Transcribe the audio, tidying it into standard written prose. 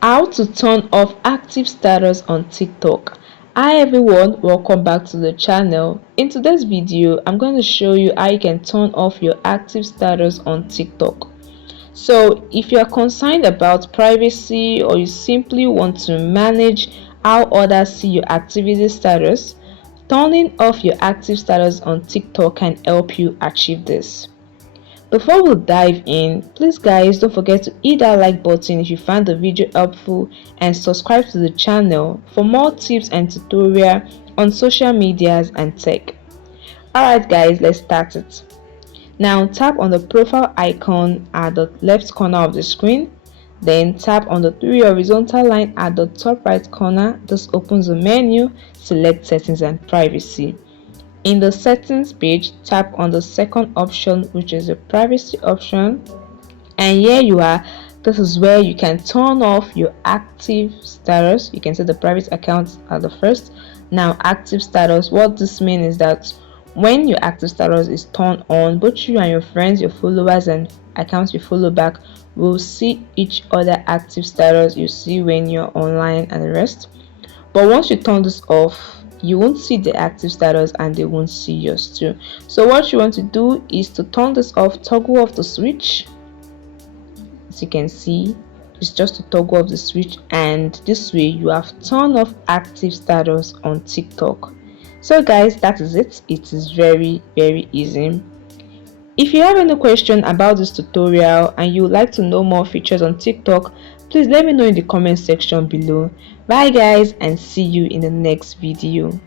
How to turn off active status on TikTok. Hi everyone, welcome back to the channel. In today's video, I'm going to show you how you can turn off your active status on TikTok. So if you are concerned about privacy or you simply want to manage how others see your activity status, turning off your active status on TikTok can help you achieve this. Before we dive in, please guys don't forget to hit that like button if you found the video helpful and subscribe to the channel for more tips and tutorial on social medias and tech. Alright guys, let's start it. Now tap on the profile icon at the left corner of the screen, then tap on the three horizontal line at the top right corner. This opens the menu. Select settings and privacy. In the settings page, tap on the second option, which is the privacy option, and here you are. This is where you can turn off your active status. You can set the private accounts at the first. Now active status, what this means is that when your active status is turned on, both you and your friends, your followers and accounts you follow back will see each other active status. You see when you're online and the rest. But once you turn this off, you won't see the active status and they won't see yours too. So what you want to do is to turn this off, toggle off the switch. As you can see, it's just to toggle off the switch, and this way you have turned off active status on TikTok. So guys, that is it. It is very easy. If you have any question about this tutorial and you would like to know more features on TikTok, please let me know in the comment section below. Bye guys, and see you in the next video.